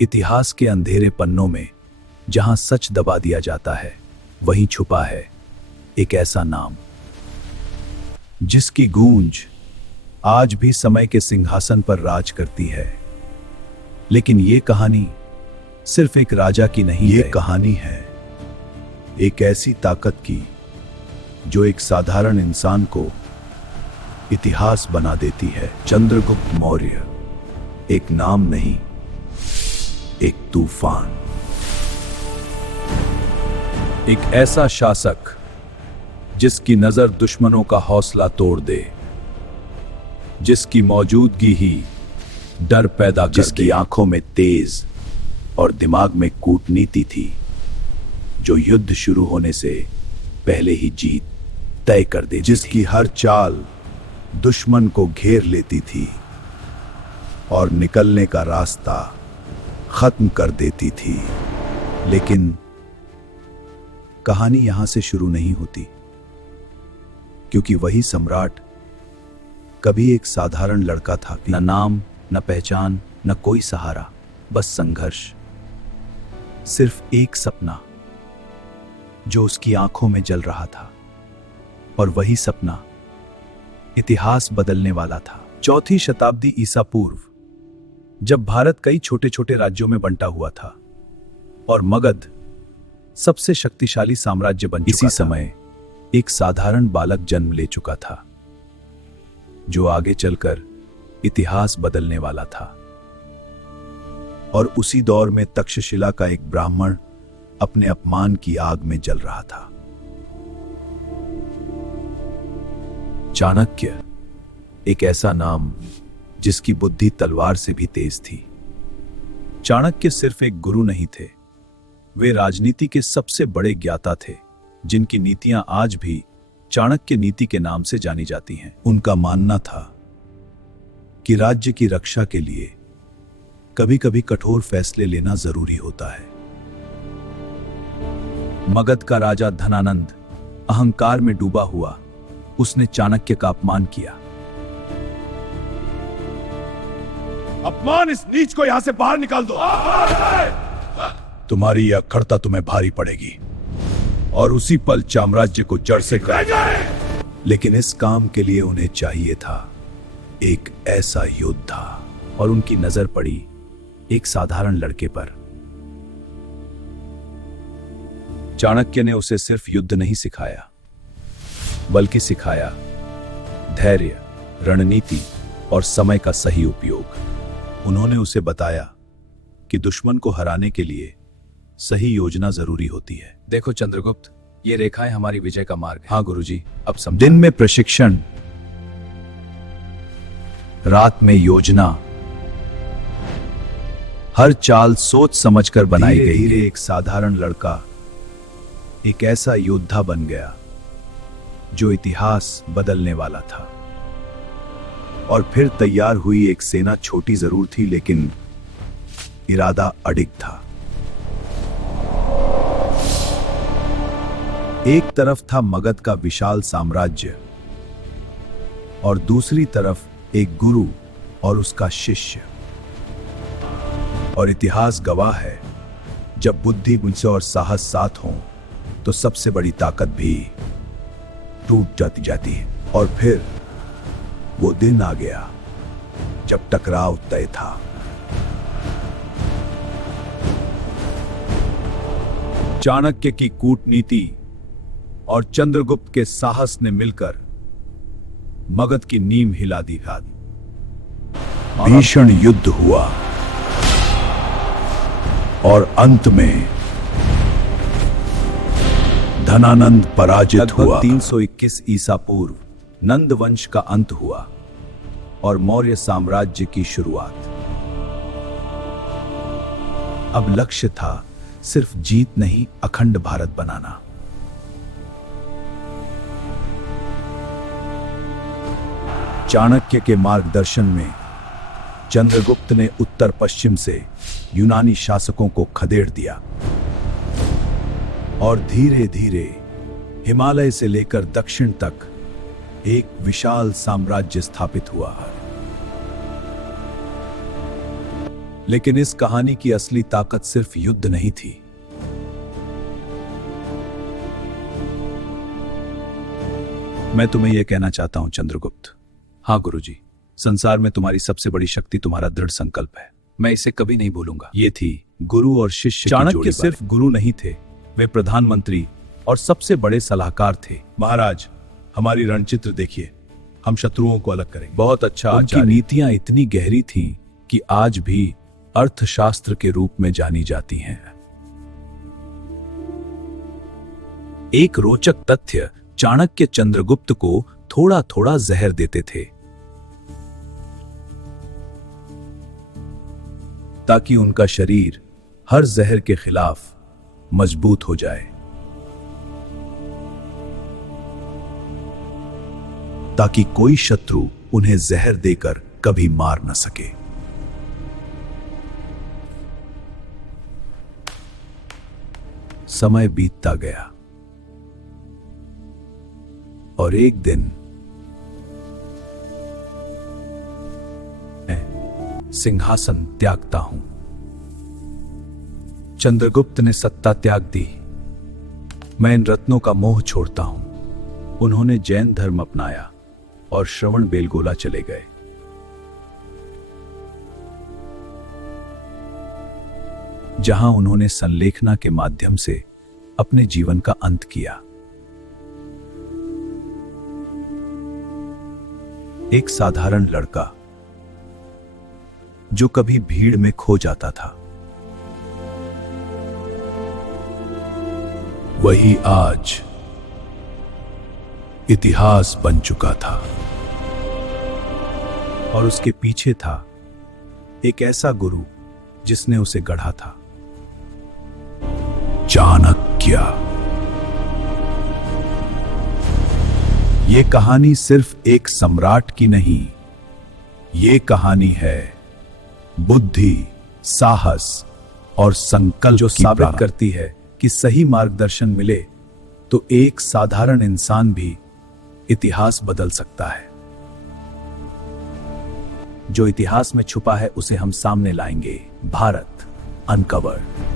इतिहास के अंधेरे पन्नों में जहां सच दबा दिया जाता है, वहीं छुपा है एक ऐसा नाम जिसकी गूंज आज भी समय के सिंहासन पर राज करती है। लेकिन ये कहानी सिर्फ एक राजा की नहीं है। ये कहानी है एक ऐसी ताकत की जो एक साधारण इंसान को इतिहास बना देती है। चंद्रगुप्त मौर्य एक नाम नहीं, एक तूफान, एक ऐसा शासक जिसकी नजर दुश्मनों का हौसला तोड़ दे, जिसकी मौजूदगी ही डर पैदा कर दे, जिसकी आंखों में तेज और दिमाग में कूटनीति थी, जो युद्ध शुरू होने से पहले ही जीत तय कर देती, जिसकी हर चाल दुश्मन को घेर लेती थी और निकलने का रास्ता खत्म कर देती थी। लेकिन कहानी यहां से शुरू नहीं होती, क्योंकि वही सम्राट कभी एक साधारण लड़का था। न नाम, न पहचान, न कोई सहारा, बस संघर्ष, सिर्फ एक सपना जो उसकी आंखों में जल रहा था। और वही सपना इतिहास बदलने वाला था। 4वीं शताब्दी ईसा पूर्व, जब भारत कई छोटे छोटे राज्यों में बंटा हुआ था और मगध सबसे शक्तिशाली साम्राज्य बन चुका था। इसी समय एक साधारण बालक जन्म ले चुका था, जो आगे चलकर इतिहास बदलने वाला था। और उसी दौर में तक्षशिला का एक ब्राह्मण अपने अपमान की आग में जल रहा था। चाणक्य एक ऐसा नाम जिसकी बुद्धि तलवार से भी तेज थी। चाणक्य सिर्फ एक गुरु नहीं थे, वे राजनीति के सबसे बड़े ज्ञाता थे, जिनकी नीतियां आज भी चाणक्य नीति के नाम से जानी जाती हैं। उनका मानना था कि राज्य की रक्षा के लिए कभी कभी कठोर फैसले लेना जरूरी होता है। मगध का राजा धनानंद अहंकार में डूबा हुआ, उसने चाणक्य का अपमान किया। अपमान, इस नीच को यहां से बाहर निकाल दो। तुम्हारी यह अखड़ता तुम्हें भारी पड़ेगी। और उसी पल साम्राज्य को जड़ से काट। लेकिन इस काम के लिए उन्हें चाहिए था एक ऐसा योद्धा। और उनकी नजर पड़ी एक साधारण लड़के पर। चाणक्य ने उसे सिर्फ युद्ध नहीं सिखाया, बल्कि सिखाया धैर्य, रणनीति और समय का सही उपयोग। उन्होंने उसे बताया कि दुश्मन को हराने के लिए सही योजना जरूरी होती है। देखो चंद्रगुप्त, ये रेखाएं हमारी विजय का मार्ग है। हाँ गुरुजी, अब समझ। दिन में प्रशिक्षण, रात में योजना, हर चाल सोच समझकर बनाई गई। धीरे एक साधारण लड़का एक ऐसा योद्धा बन गया जो इतिहास बदलने वाला था। और फिर तैयार हुई एक सेना। छोटी जरूर थी, लेकिन इरादा अडिग था। एक तरफ था मगध का विशाल साम्राज्य और दूसरी तरफ एक गुरु और उसका शिष्य। और इतिहास गवाह है, जब बुद्धि मुझसे और साहस साथ हों तो सबसे बड़ी ताकत भी टूट जाती है। और फिर वो दिन आ गया जब टकराव तय था। चाणक्य की कूटनीति और चंद्रगुप्त के साहस ने मिलकर मगध की नींव हिला दी। भीषण युद्ध हुआ और अंत में धनानंद पराजित हुआ। 321 ईसा पूर्व नंद वंश का अंत हुआ और मौर्य साम्राज्य की शुरुआत। अब लक्ष्य था सिर्फ जीत नहीं, अखंड भारत बनाना। चाणक्य के मार्गदर्शन में चंद्रगुप्त ने उत्तर पश्चिम से यूनानी शासकों को खदेड़ दिया और धीरे धीरे हिमालय से लेकर दक्षिण तक एक विशाल साम्राज्य स्थापित हुआ। लेकिन इस कहानी की असली ताकत सिर्फ युद्ध नहीं थी। मैं तुम्हें यह कहना चाहता हूं चंद्रगुप्त। हाँ गुरुजी, संसार में तुम्हारी सबसे बड़ी शक्ति तुम्हारा दृढ़ संकल्प है। मैं इसे कभी नहीं भूलूंगा। ये थी गुरु और शिष्य की चाणक्य जोड़ी। सिर्फ गुरु नहीं थे, वे प्रधानमंत्री और सबसे बड़े सलाहकार थे। महाराज, हमारी रणचित्र देखिए, हम शत्रुओं को अलग करेंगे। बहुत अच्छा। उनकी आचार्य। नीतियां इतनी गहरी थीं कि आज भी अर्थशास्त्र के रूप में जानी जाती हैं। एक रोचक तथ्य, चाणक्य चंद्रगुप्त को थोड़ा थोड़ा जहर देते थे ताकि उनका शरीर हर जहर के खिलाफ मजबूत हो जाए, ताकि कोई शत्रु उन्हें जहर देकर कभी मार न सके। समय बीतता गया और एक दिन मैं सिंहासन त्यागता हूं। चंद्रगुप्त ने सत्ता त्याग दी। मैं इन रत्नों का मोह छोड़ता हूं। उन्होंने जैन धर्म अपनाया और श्रवण बेलगोला चले गए। जहां उन्होंने संलेखना के माध्यम से अपने जीवन का अंत किया। एक साधारण लड़का जो कभी भीड़ में खो जाता था, वही आज इतिहास बन चुका था। और उसके पीछे था एक ऐसा गुरु जिसने उसे गढ़ा था, चाणक्य। यह कहानी सिर्फ एक सम्राट की नहीं, यह कहानी है बुद्धि, साहस और संकल्प जो साबित करती है कि सही मार्गदर्शन मिले तो एक साधारण इंसान भी इतिहास बदल सकता है। जो इतिहास में छुपा है उसे हम सामने लाएंगे। भारत अनकवर्ड।